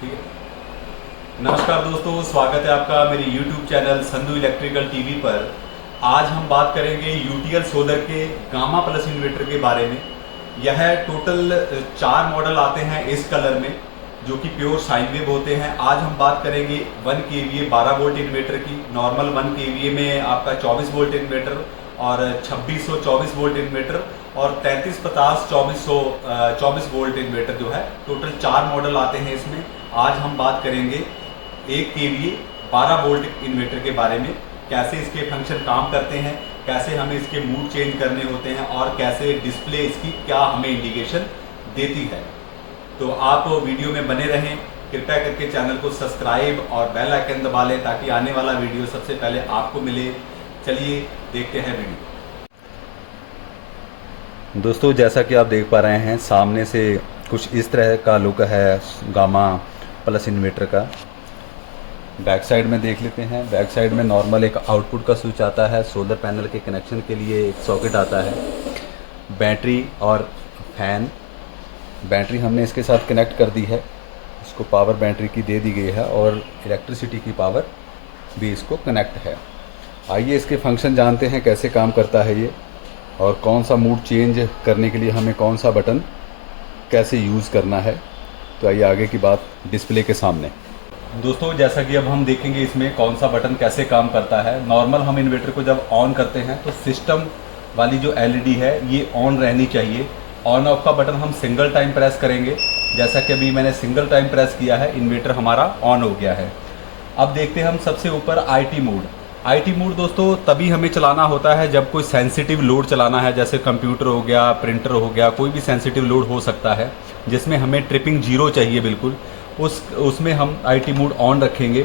ठीक है। नमस्कार दोस्तों, स्वागत है आपका मेरे YouTube channel Sandhu electrical TV पर। आज हम बात करेंगे यूटीएल सोलर के गामा प्लस इन्वर्टर के बारे में। यह टोटल 4 मॉडल आते हैं इस कलर में, जो कि प्योर साइन वेव होते हैं। आज हम बात करेंगे 1 kVA 12 वोल्ट इन्वर्टर की। नॉर्मल 1 kVA में आपका 24 वोल्ट इन्वर्टर और 2624 वोल्ट इन्वर्टर और 3350 2424 वोल्ट इन्वर्टर जो है, टोटल 4 मॉडल आते हैं इसमें। आज हम बात करेंगे 1 kVA 12 वोल्ट इन्वर्टर के बारे में, कैसे इसके फंक्शन काम करते हैं, कैसे हमें इसके मूड चेंज करने होते हैं और कैसे डिस्प्ले इसकी क्या हमें इंडिकेशन देती है। तो आप वीडियो में बने रहें, कृपया करके चैनल को सब्सक्राइब और बेल आइकन दबा लें ताकि आने वाला वीडियो सबसे पहले आपको मिले। चलिए देखते हैं वीडियो। दोस्तों, जैसा कि आप देख पा रहे हैं, सामने से कुछ इस तरह का लुक है गामा प्लस इन्वर्टर का। बैक साइड में देख लेते हैं। बैक साइड में नॉर्मल एक आउटपुट का स्विच आता है, सोलर पैनल के कनेक्शन के लिए एक सॉकेट आता है, बैटरी और फैन। बैटरी हमने इसके साथ कनेक्ट कर दी है, इसको पावर बैटरी की दे दी गई है और इलेक्ट्रिसिटी की पावर भी इसको कनेक्ट है। आइए इसके फंक्शन जानते हैं, कैसे काम करता है ये और कौन सा मूड चेंज करने के लिए हमें कौन सा बटन कैसे यूज़ करना है। तो आइए आगे की बात डिस्प्ले के सामने। दोस्तों, जैसा कि अब हम देखेंगे इसमें कौन सा बटन कैसे काम करता है। नॉर्मल हम इन्वर्टर को जब ऑन करते हैं तो सिस्टम वाली जो एलईडी है ये ऑन रहनी चाहिए। ऑन ऑफ का बटन हम सिंगल टाइम प्रेस करेंगे। जैसा कि अभी मैंने सिंगल टाइम प्रेस किया है, इन्वर्टर हमारा ऑन हो गया है। अब देखते हैं हम सबसे ऊपर आईटी मोड। आईटी मोड दोस्तों तभी हमें चलाना होता है जब कोई सेंसिटिव लोड चलाना है, जैसे कंप्यूटर हो गया, प्रिंटर हो गया, कोई भी सेंसिटिव लोड हो सकता है जिसमें हमें ट्रिपिंग जीरो चाहिए बिल्कुल। उसमें हम आईटी मोड ऑन रखेंगे।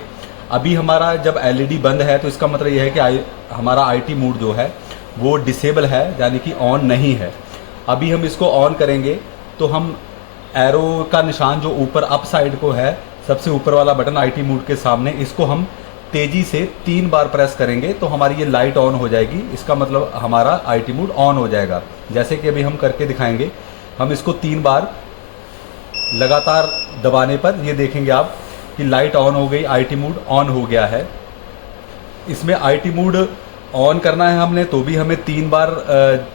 अभी हमारा जब एलईडी बंद है तो इसका मतलब यह है कि हमारा आईटी मोड जो है वो डिसेबल है, यानी कि ऑन नहीं है। अभी हम इसको ऑन करेंगे तो हम एरो का निशान जो ऊपर अप साइड को है, सबसे ऊपर वाला बटन आईटी मोड के सामने, इसको हम तेजी से 3 बार प्रेस करेंगे तो हमारी ये लाइट ऑन हो जाएगी। इसका मतलब हमारा आईटी मोड ऑन हो जाएगा। जैसे कि अभी हम करके दिखाएंगे। हम इसको 3 बार लगातार दबाने पर ये देखेंगे आप कि लाइट ऑन हो गई, आईटी मोड ऑन हो गया है। इसमें आईटी मोड ऑन करना है हमने तो भी हमें 3 बार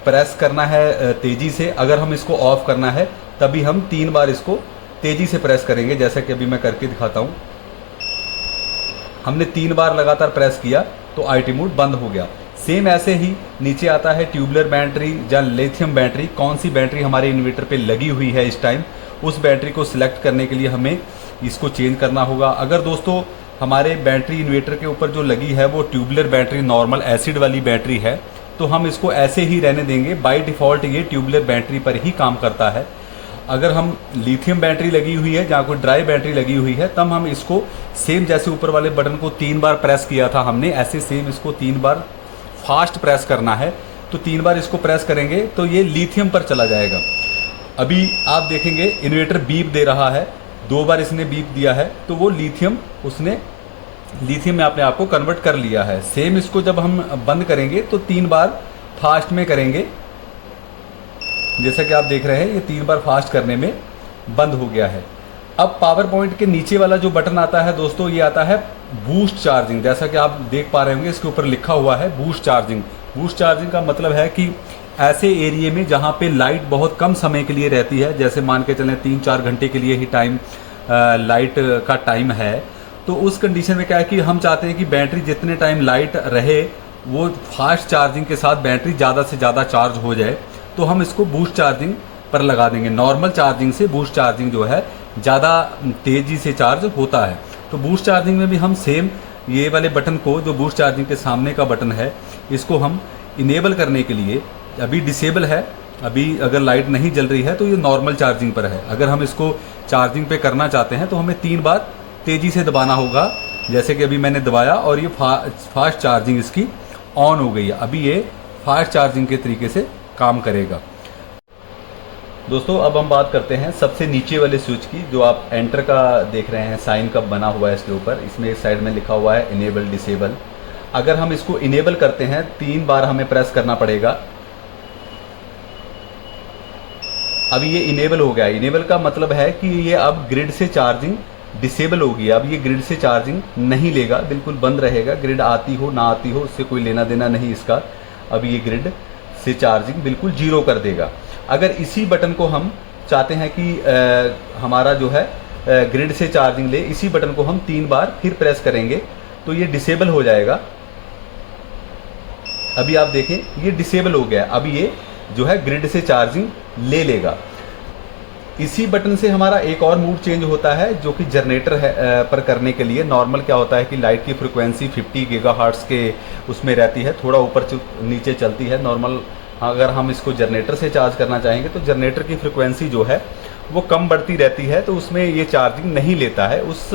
प्रेस करना है तेजी से। अगर हम इसको ऑफ करना है तभी हम 3 बार इसको तेजी से प्रेस करेंगे, जैसा कि अभी मैं करके दिखाता हूँ। हमने 3 बार लगातार प्रेस किया तो आईटी मोड बंद हो गया। सेम ऐसे ही नीचे आता है ट्यूबलर बैटरी या लिथियम बैटरी। कौन सी बैटरी हमारे इन्वर्टर पे लगी हुई है इस टाइम, उस बैटरी को सिलेक्ट करने के लिए हमें इसको चेंज करना होगा। अगर दोस्तों हमारे बैटरी इन्वर्टर के ऊपर जो लगी है वो ट्यूबलर बैटरी, नॉर्मल एसिड वाली बैटरी है, तो हम इसको ऐसे ही रहने देंगे। बाय डिफ़ॉल्ट ये ट्यूबलर बैटरी पर ही काम करता है। अगर हम लिथियम बैटरी लगी हुई है या कोई ड्राई बैटरी लगी हुई है, तब हम इसको सेम जैसे ऊपर वाले बटन को 3 बार प्रेस किया था हमने, ऐसे सेम इसको 3 बार फास्ट प्रेस करना है। तो 3 बार इसको प्रेस करेंगे तो ये लिथियम पर चला जाएगा। अभी आप देखेंगे इन्वर्टर बीप दे रहा है, 2 बार इसने बीप दिया है तो वो लिथियम में अपने आप को कन्वर्ट कर लिया है। सेम इसको जब हम बंद करेंगे तो 3 बार फास्ट में करेंगे। जैसा कि आप देख रहे हैं ये 3 बार फास्ट करने में बंद हो गया है। अब पावर पॉइंट के नीचे वाला जो बटन आता है दोस्तों, ये आता है बूस्ट चार्जिंग। जैसा कि आप देख पा रहे होंगे इसके ऊपर लिखा हुआ है बूस्ट चार्जिंग। बूस्ट चार्जिंग का मतलब है कि ऐसे एरिया में जहाँ पे लाइट बहुत कम समय के लिए रहती है, जैसे मान के चलें 3-4 घंटे के लिए ही लाइट का टाइम है, तो उस कंडीशन में क्या है कि हम चाहते हैं कि बैटरी जितने टाइम लाइट रहे वो फास्ट चार्जिंग के साथ बैटरी ज़्यादा से ज़्यादा चार्ज हो जाए, तो हम इसको बूस्ट चार्जिंग पर लगा देंगे। नॉर्मल चार्जिंग से बूस्ट चार्जिंग जो है ज़्यादा तेज़ी से चार्ज होता है। तो बूस्ट चार्जिंग में भी हम सेम ये वाले बटन को, जो बूस्ट चार्जिंग के सामने का बटन है, इसको हम इनेबल करने के लिए, अभी डिसेबल है, अभी अगर लाइट नहीं जल रही है तो ये नॉर्मल चार्जिंग पर है। अगर हम इसको चार्जिंग पे करना चाहते हैं तो हमें 3 बार तेज़ी से दबाना होगा, जैसे कि अभी मैंने दबाया और ये फास्ट चार्जिंग इसकी ऑन हो गई है। अभी ये फास्ट चार्जिंग के तरीके से काम करेगा। दोस्तों, अब हम बात करते हैं सबसे नीचे वाले स्विच की, जो आप एंटर का देख रहे हैं, साइन कब बना हुआ है इसके ऊपर। इसमें एक साइड में लिखा हुआ है इनेबल डिसेबल। अगर हम इसको इनेबल करते हैं 3 बार हमें प्रेस करना पड़ेगा। अभी ये इनेबल हो गया। इनेबल का मतलब है कि ये अब ग्रिड से चार्जिंग डिसेबल हो गई। अब ये ग्रिड से चार्जिंग नहीं लेगा, बिल्कुल बंद रहेगा। ग्रिड आती हो ना आती हो उससे कोई लेना देना नहीं इसका। अब ये ग्रिड से चार्जिंग बिल्कुल जीरो कर देगा। अगर इसी बटन को हम चाहते हैं कि हमारा जो है ग्रिड से चार्जिंग ले, इसी बटन को हम 3 बार फिर प्रेस करेंगे तो ये डिसेबल हो जाएगा। अभी आप देखें ये डिसेबल हो गया। अब ये जो है ग्रिड से चार्जिंग ले लेगा। इसी बटन से हमारा एक और मूड चेंज होता है जो कि जनरेटर है पर करने के लिए। नॉर्मल क्या होता है कि लाइट की फ्रिक्वेंसी 50 गीगाहर्ट्ज़ के उसमें रहती है, थोड़ा ऊपर नीचे चलती है नॉर्मल। अगर हम इसको जनरेटर से चार्ज करना चाहेंगे तो जनरेटर की फ्रिक्वेंसी जो है वो कम बढ़ती रहती है, तो उसमें ये चार्जिंग नहीं लेता है। उस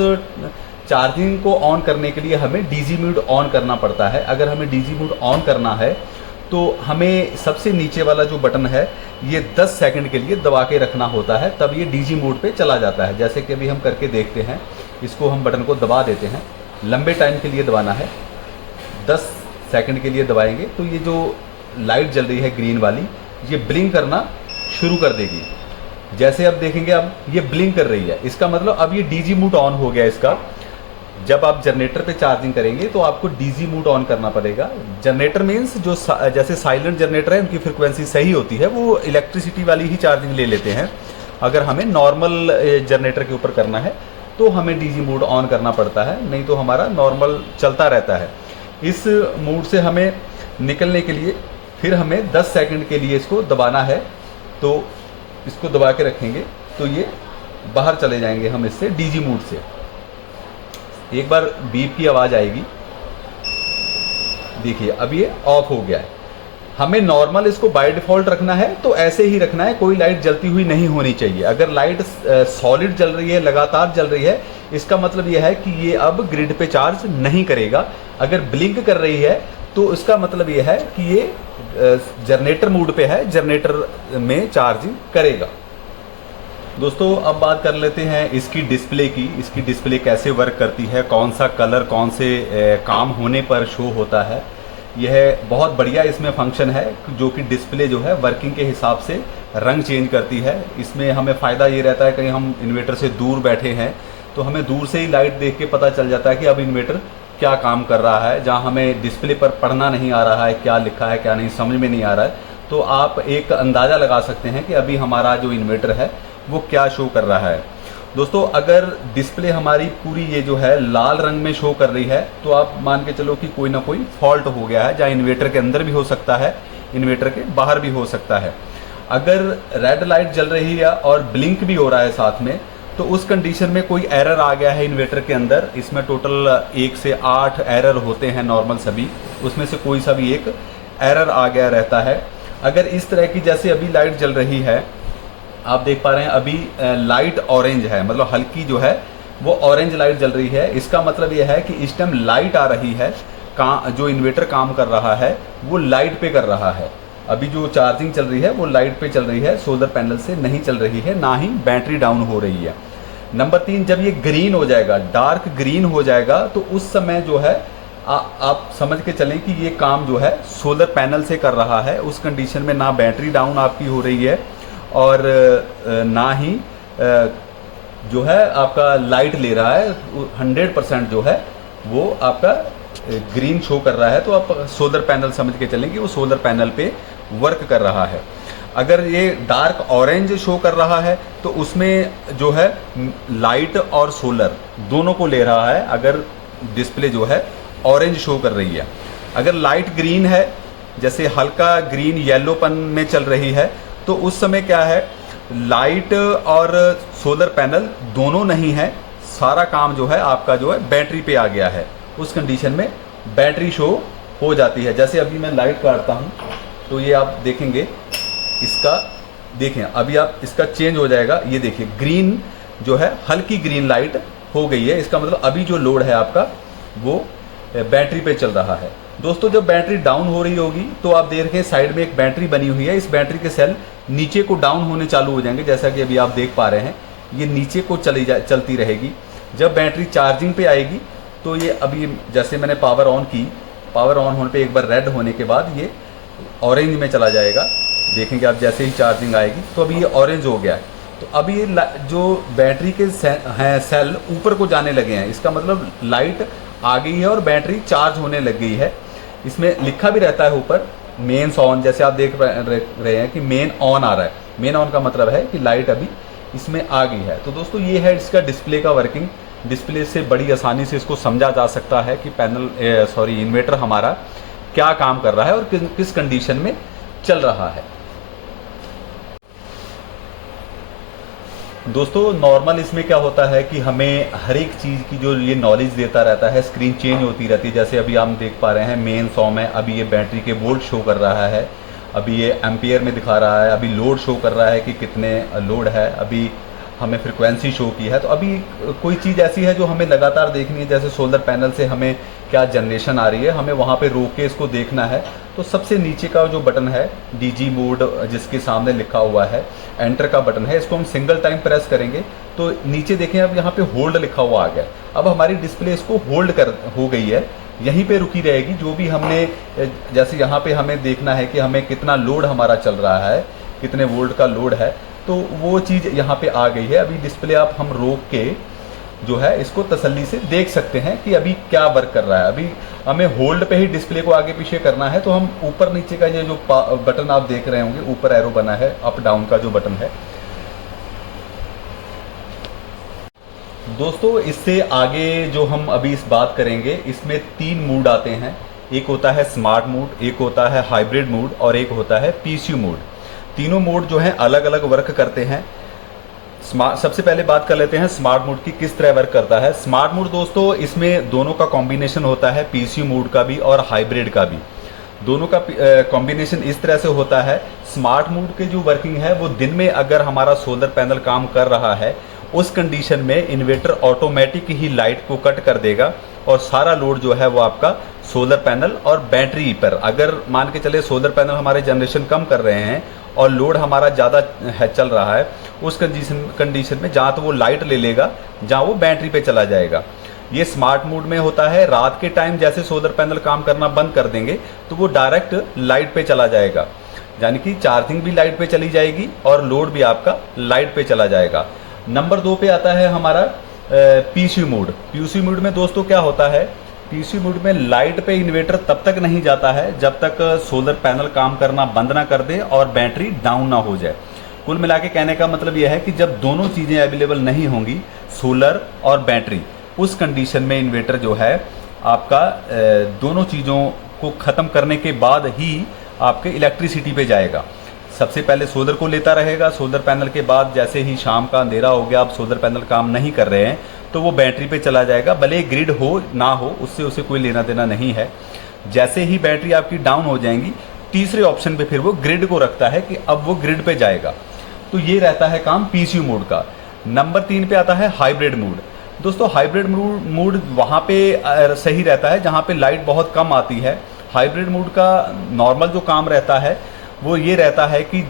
चार्जिंग को ऑन करने के लिए हमें डीजी मोड ऑन करना पड़ता है। अगर हमें डीजी मोड ऑन करना है तो हमें सबसे नीचे वाला जो बटन है ये 10 सेकंड के लिए दबा के रखना होता है, तब ये डीजी मोड पे चला जाता है। जैसे कि अभी हम करके देखते हैं, इसको हम बटन को दबा देते हैं, लंबे टाइम के लिए दबाना है, 10 सेकंड के लिए दबाएंगे तो ये जो लाइट जल रही है ग्रीन वाली ये ब्लिंक करना शुरू कर देगी। जैसे अब देखेंगे अब ये ब्लिंक कर रही है, इसका मतलब अब ये डीजी मोड ऑन हो गया इसका। जब आप जनरेटर पे चार्जिंग करेंगे तो आपको डीजी मोड ऑन करना पड़ेगा। जनरेटर मीन्स जो जैसे साइलेंट जनरेटर है उनकी फ्रिक्वेंसी सही होती है, वो इलेक्ट्रिसिटी वाली ही चार्जिंग ले लेते हैं। अगर हमें नॉर्मल जनरेटर के ऊपर करना है तो हमें डीजी मोड ऑन करना पड़ता है, नहीं तो हमारा नॉर्मल चलता रहता है। इस मोड से हमें निकलने के लिए फिर हमें 10 सेकंड के लिए इसको दबाना है। तो इसको दबा के रखेंगे तो ये बाहर चले जाएंगे हम इससे डीजी मोड से। एक बार बीप की आवाज़ आएगी, देखिए अब ये ऑफ हो गया है। हमें नॉर्मल इसको बाय डिफ़ॉल्ट रखना है तो ऐसे ही रखना है, कोई लाइट जलती हुई नहीं होनी चाहिए। अगर लाइट सॉलिड जल रही है, लगातार जल रही है, इसका मतलब यह है कि ये अब ग्रिड पे चार्ज नहीं करेगा। अगर ब्लिंक कर रही है तो इसका मतलब यह है कि ये जनरेटर मोड पे है, जनरेटर में चार्जिंग करेगा। दोस्तों अब बात कर लेते हैं इसकी डिस्प्ले की। इसकी डिस्प्ले कैसे वर्क करती है, कौन सा कलर कौन से काम होने पर शो होता है। यह बहुत बढ़िया इसमें फंक्शन है जो कि डिस्प्ले जो है वर्किंग के हिसाब से रंग चेंज करती है। इसमें हमें फ़ायदा ये रहता है कहीं हम इन्वर्टर से दूर बैठे हैं तो हमें दूर से ही लाइट देख के पता चल जाता है कि अब इन्वर्टर क्या काम कर रहा है। जहाँ हमें डिस्प्ले पर पढ़ना नहीं आ रहा है, क्या लिखा है क्या नहीं समझ में नहीं आ रहा है, तो आप एक अंदाज़ा लगा सकते हैं कि अभी हमारा जो इन्वर्टर है वो क्या शो कर रहा है। दोस्तों अगर डिस्प्ले हमारी पूरी ये जो है लाल रंग में शो कर रही है तो आप मान के चलो कि कोई ना कोई फॉल्ट हो गया है, जहाँ इन्वर्टर के अंदर भी हो सकता है, इन्वर्टर के बाहर भी हो सकता है। अगर रेड लाइट जल रही है और ब्लिंक भी हो रहा है साथ में, तो उस कंडीशन में कोई एरर आ गया है इन्वर्टर के अंदर। इसमें टोटल 1 से 8 एरर होते हैं नॉर्मल सभी, उसमें से कोई सा भी एक एरर आ गया रहता है। अगर इस तरह की जैसे अभी लाइट जल रही है, आप देख पा रहे हैं अभी लाइट ऑरेंज है, मतलब हल्की जो है वो ऑरेंज लाइट जल रही है। इसका मतलब यह है कि इस टाइम लाइट आ रही है, जो इन्वर्टर काम कर रहा है वो लाइट पे कर रहा है। अभी जो चार्जिंग चल रही है वो लाइट पे चल रही है, सोलर पैनल से नहीं चल रही है, ना ही बैटरी डाउन हो रही है। नंबर 3, जब ये ग्रीन हो जाएगा, डार्क ग्रीन हो जाएगा, तो उस समय जो है आप समझ के चलें कि ये काम जो है सोलर पैनल से कर रहा है। उस कंडीशन में ना बैटरी डाउन आपकी हो रही है और ना ही जो है आपका लाइट ले रहा है। 100% जो है वो आपका ग्रीन शो कर रहा है, तो आप सोलर पैनल समझ के चलें कि वो सोलर पैनल पे वर्क कर रहा है। अगर ये डार्क ऑरेंज शो कर रहा है तो उसमें जो है लाइट और सोलर दोनों को ले रहा है, अगर डिस्प्ले जो है ऑरेंज शो कर रही है। अगर लाइट ग्रीन है, जैसे हल्का ग्रीन येलोपन में चल रही है, तो उस समय क्या है, लाइट और सोलर पैनल दोनों नहीं है, सारा काम जो है आपका जो है बैटरी पे आ गया है। उस कंडीशन में बैटरी शो हो जाती है। जैसे अभी मैं लाइट काटता हूँ तो ये आप देखेंगे इसका, देखें अभी आप इसका चेंज हो जाएगा। ये देखिए ग्रीन जो है हल्की ग्रीन लाइट हो गई है, इसका मतलब अभी जो लोड है आपका वो बैटरी पे चल रहा है। दोस्तों जब बैटरी डाउन हो रही होगी तो आप देख रहे हैं साइड में एक बैटरी बनी हुई है, इस बैटरी के सेल नीचे को डाउन होने चालू हो जाएंगे, जैसा कि अभी आप देख पा रहे हैं ये नीचे को चलती रहेगी। जब बैटरी चार्जिंग पे आएगी तो ये अभी जैसे मैंने पावर ऑन की, पावर ऑन होने पे एक बार रेड होने के बाद ये ऑरेंज में चला जाएगा। देखेंगे आप जैसे ही चार्जिंग आएगी तो अभी ये ऑरेंज हो गया है। तो अब ये जो बैटरी के हैं सेल ऊपर को जाने लगे हैं, इसका मतलब लाइट आ गई है और बैटरी चार्ज होने लग गई है। इसमें लिखा भी रहता है ऊपर मेन्स ऑन, जैसे आप देख रहे हैं कि मेन ऑन आ रहा है। मेन ऑन का मतलब है कि लाइट अभी इसमें आ गई है। तो दोस्तों ये है इसका डिस्प्ले का वर्किंग। डिस्प्ले से बड़ी आसानी से इसको समझा जा सकता है कि इन्वर्टर हमारा क्या काम कर रहा है और किस कंडीशन में चल रहा है। दोस्तों नॉर्मल इसमें क्या होता है कि हमें हर एक चीज़ की जो ये नॉलेज देता रहता है, स्क्रीन चेंज होती रहती है। जैसे अभी हम देख पा रहे हैं मेन सॉम है, अभी ये बैटरी के वोल्ट शो कर रहा है, अभी ये एम्पियर में दिखा रहा है, अभी लोड शो कर रहा है कि कितने लोड है, अभी हमें फ्रिक्वेंसी शो की है। तो अभी कोई चीज़ ऐसी है जो हमें लगातार देखनी है, जैसे सोलर पैनल से हमें क्या जनरेशन आ रही है, हमें वहाँ पे रोक के इसको देखना है। तो सबसे नीचे का जो बटन है डीजी मोड, जिसके सामने लिखा हुआ है एंटर का बटन है, इसको हम सिंगल टाइम प्रेस करेंगे तो नीचे देखें अब यहाँ पे होल्ड लिखा हुआ आ गया। अब हमारी डिस्प्ले इसको होल्ड कर हो गई है, यहीं पे रुकी रहेगी। जो भी हमने जैसे यहाँ पे हमें देखना है कि हमें कितना लोड हमारा चल रहा है, कितने वोल्ट का लोड है, तो वो चीज़ यहाँ पे आ गई है। अभी डिस्प्ले आप हम रोक के जो है इसको तसल्ली से देख सकते हैं कि अभी क्या वर्क कर रहा है। अभी हमें होल्ड पे ही डिस्प्ले को आगे पीछे करना है, तो हम ऊपर नीचे का ये जो बटन आप देख रहे होंगे, ऊपर एरो बना है, अप डाउन का जो बटन है। दोस्तों इससे आगे जो हम अभी इस बात करेंगे, इसमें 3 मोड आते हैं। एक होता है स्मार्ट मोड, एक होता है हाइब्रिड मोड और एक होता है पीसीयू मोड। तीनों मोड जो हैं अलग अलग वर्क करते हैं। सबसे पहले बात कर लेते हैं स्मार्ट मोड की, किस तरह वर्क करता है। स्मार्ट मोड दोस्तों इसमें दोनों का कॉम्बिनेशन होता है, पीसीयू मोड का भी और हाइब्रिड का भी। दोनों का कॉम्बिनेशन इस तरह से होता है। स्मार्ट मोड की जो वर्किंग है वो दिन में अगर हमारा सोलर पैनल काम कर रहा है, उस कंडीशन में इन्वर्टर ऑटोमेटिक ही लाइट को कट कर देगा और सारा लोड जो है वो आपका सोलर पैनल और बैटरी पर, अगर मान के चले सोलर पैनल हमारे जनरेशन कम कर रहे हैं और लोड हमारा ज़्यादा है चल रहा है, उस कंडीशन में जहाँ तो वो लाइट ले लेगा, जहाँ वो बैटरी पे चला जाएगा। ये स्मार्ट मोड में होता है। रात के टाइम जैसे सोलर पैनल काम करना बंद कर देंगे तो वो डायरेक्ट लाइट पे चला जाएगा, यानी कि चार्जिंग भी लाइट पे चली जाएगी और लोड भी आपका लाइट पे चला जाएगा। नंबर 2 पे आता है हमारा पीसीयू मोड। पीसीयू मोड में दोस्तों क्या होता है, पीसीयू मोड में लाइट पे इन्वर्टर तब तक नहीं जाता है जब तक सोलर पैनल काम करना बंद ना कर दे और बैटरी डाउन ना हो जाए। कुल मिला के कहने का मतलब यह है कि जब दोनों चीज़ें अवेलेबल नहीं होंगी, सोलर और बैटरी, उस कंडीशन में इन्वर्टर जो है आपका दोनों चीज़ों को ख़त्म करने के बाद ही आपके इलेक्ट्रिसिटी पे जाएगा। सबसे पहले सोलर को लेता रहेगा, सोलर पैनल के बाद जैसे ही शाम का अंधेरा हो गया, अब सोलर पैनल काम नहीं कर रहे हैं, तो वो बैटरी पे चला जाएगा। भले ग्रिड हो ना हो, उससे उसे कोई लेना देना नहीं है। जैसे ही बैटरी आपकी डाउन हो जाएंगी, तीसरे ऑप्शन पे फिर वो ग्रिड को रखता है कि अब वो ग्रिड पे जाएगा। तो ये रहता है काम पीसीयू मोड का। नंबर 3 पे आता है हाइब्रिड मोड। दोस्तों हाइब्रिड मोड वहाँ पे सही रहता है जहाँ पे लाइट बहुत कम आती है। हाइब्रिड मोड का नॉर्मल जो काम रहता है वो ये रहता है कि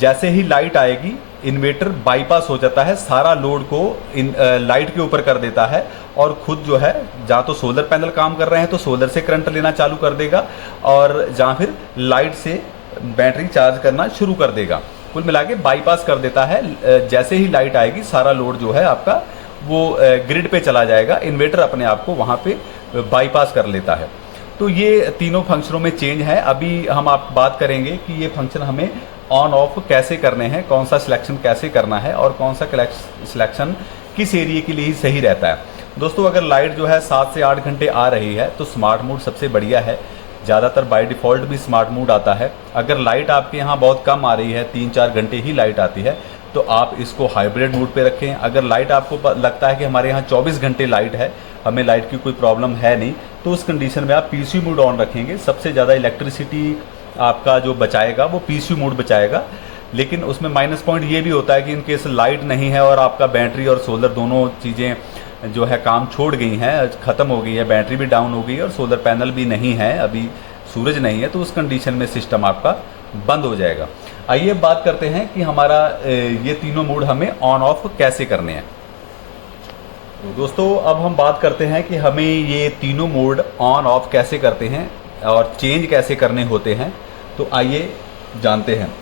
जैसे ही लाइट आएगी, इन्वर्टर बाईपास हो जाता है, सारा लोड को लाइट के ऊपर कर देता है और खुद जो है जहाँ तो सोलर पैनल काम कर रहे हैं तो सोलर से करंट लेना चालू कर देगा और जहाँ फिर लाइट से बैटरी चार्ज करना शुरू कर देगा। कुल मिला के बाईपास कर देता है। जैसे ही लाइट आएगी सारा लोड जो है आपका वो ग्रिड पे चला जाएगा, इन्वर्टर अपने आप को वहाँ पे बाईपास कर लेता है। तो ये तीनों फंक्शनों में चेंज है। अभी हम आप बात करेंगे कि ये फंक्शन हमें ऑन ऑफ कैसे करने हैं, कौन सा सिलेक्शन कैसे करना है और कौन सा सिलेक्शन किस एरिया के लिए ही सही रहता है। दोस्तों अगर लाइट जो है 7 से 8 घंटे आ रही है तो स्मार्ट मोड सबसे बढ़िया है। ज़्यादातर बाय डिफ़ॉल्ट भी स्मार्ट मोड आता है। अगर लाइट आपके यहाँ बहुत कम आ रही है, 3-4 घंटे ही लाइट आती है, तो आप इसको हाइब्रिड मोड पे रखें। अगर लाइट आपको लगता है कि हमारे यहाँ 24 घंटे लाइट है, हमें लाइट की कोई प्रॉब्लम है नहीं, तो उस कंडीशन में आप पीसीयू मोड ऑन रखेंगे। सबसे ज़्यादा इलेक्ट्रिसिटी आपका जो बचाएगा वो पीसीयू मोड बचाएगा। लेकिन उसमें माइनस पॉइंट ये भी होता है कि इनकेस लाइट नहीं है और आपका बैटरी और सोलर दोनों चीज़ें जो है काम छोड़ गई हैं, ख़त्म हो गई है, बैटरी भी डाउन हो गई है और सोलर पैनल भी नहीं है, अभी सूरज नहीं है, तो उस कंडीशन में सिस्टम आपका बंद हो जाएगा। आइए बात करते हैं कि हमारा ये तीनों मोड हमें ऑन ऑफ कैसे करने हैं। तो दोस्तों अब हम बात करते हैं कि हमें ये तीनों मोड ऑन ऑफ कैसे करते हैं और चेंज कैसे करने होते हैं। तो आइए जानते हैं।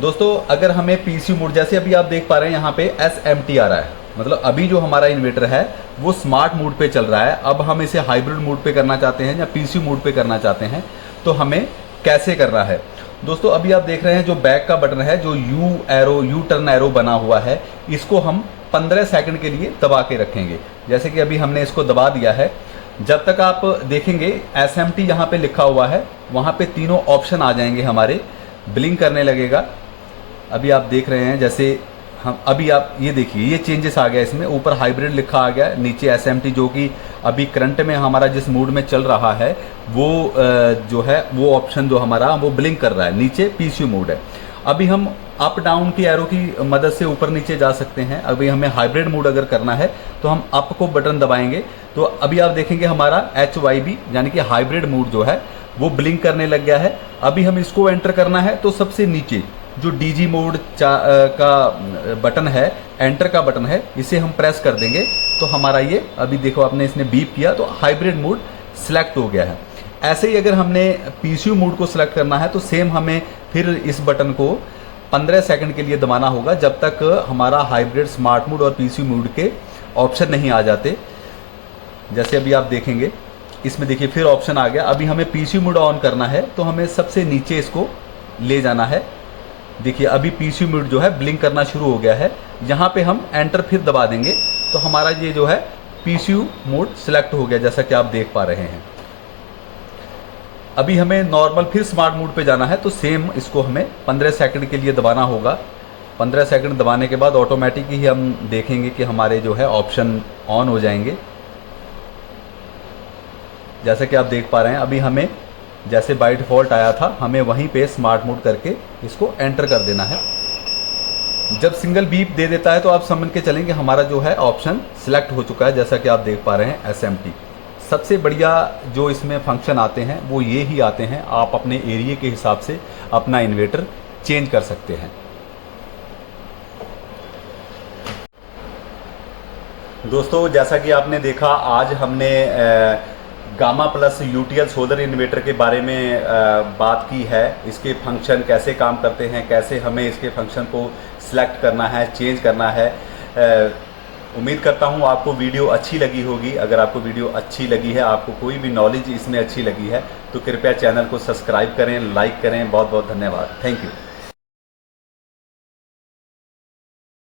दोस्तों अगर हमें पीसी मोड, जैसे अभी आप देख पा रहे हैं यहाँ पे SMT आ रहा है, मतलब अभी जो हमारा इन्वर्टर है वो स्मार्ट मोड पे चल रहा है। अब हम इसे हाइब्रिड मोड पे करना चाहते हैं या पीसी मोड पे करना चाहते हैं तो हमें कैसे करना है। दोस्तों अभी आप देख रहे हैं जो बैक का बटन है, जो यू टर्न एरो बना हुआ है, इसको हम 15 सेकंड के लिए दबा के रखेंगे। जैसे कि अभी हमने इसको दबा दिया है। जब तक आप देखेंगे SMT यहाँ पे लिखा हुआ है, वहाँ पे तीनों ऑप्शन आ जाएंगे हमारे, ब्लिंक करने लगेगा। अभी आप देख रहे हैं, जैसे हम अभी आप ये देखिए, ये चेंजेस आ गया इसमें। ऊपर हाइब्रिड लिखा आ गया, नीचे SMT जो कि अभी करंट में हमारा जिस मूड में चल रहा है वो जो है वो ऑप्शन जो हमारा वो ब्लिंक कर रहा है। नीचे पीसी मोड है। अभी हम अप डाउन की एरो की मदद से ऊपर नीचे जा सकते हैं। अभी हमें हाइब्रिड मोड अगर करना है तो हम अप को बटन दबाएंगे तो अभी आप देखेंगे हमारा HYB यानी कि हाइब्रिड मोड जो है वो ब्लिंक करने लग गया है। अभी हम इसको एंटर करना है तो सबसे नीचे जो DG मोड का बटन है, एंटर का बटन है, इसे हम प्रेस कर देंगे तो हमारा ये, अभी देखो आपने इसने बीप किया तो हाइब्रिड मोड सिलेक्ट हो गया है। ऐसे ही अगर हमने पीसी मोड को सिलेक्ट करना है तो सेम हमें फिर इस बटन को 15 सेकंड के लिए दबाना होगा, जब तक हमारा हाइब्रिड, स्मार्ट मोड और पीसी मोड के ऑप्शन नहीं आ जाते। जैसे अभी आप देखेंगे इसमें देखिए फिर ऑप्शन आ गया। अभी हमें पीसी मोड ऑन करना है तो हमें सबसे नीचे इसको ले जाना है। देखिए अभी पीसी मोड जो है ब्लिंक करना शुरू हो गया है। यहाँ पे हम एंटर फिर दबा देंगे तो हमारा ये जो है पीसी मोड सिलेक्ट हो गया, जैसा कि आप देख पा रहे हैं। अभी हमें नॉर्मल फिर स्मार्ट मोड पे जाना है तो सेम इसको हमें 15 सेकंड के लिए दबाना होगा। 15 सेकंड दबाने के बाद ऑटोमेटिक ही हम देखेंगे कि हमारे जो है ऑप्शन ऑन हो जाएंगे। जैसा कि आप देख पा रहे हैं अभी हमें जैसे बाय डिफ़ॉल्ट आया था, हमें वहीं पे स्मार्ट मोड करके इसको एंटर कर देना है। जब सिंगल बीप दे देता है तो आप समझ के चलें कि हमारा जो है ऑप्शन सिलेक्ट हो चुका है, जैसा कि आप देख पा रहे हैं SMT। सबसे बढ़िया जो इसमें फंक्शन आते हैं वो ये ही आते हैं, आप अपने एरिया के हिसाब से अपना इन्वर्टर चेंज कर सकते हैं। दोस्तों जैसा कि आपने देखा, आज हमने gamma plus UTL solar inverter के बारे में बात की है। इसके फंक्शन कैसे काम करते हैं, कैसे हमें इसके फंक्शन को सिलेक्ट करना है, चेंज करना है। उम्मीद करता हूँ आपको वीडियो अच्छी लगी होगी। अगर आपको वीडियो अच्छी लगी है, आपको कोई भी नॉलेज इसमें अच्छी लगी है तो कृपया चैनल को सब्सक्राइब करें, लाइक करें। बहुत बहुत धन्यवाद। Thank you.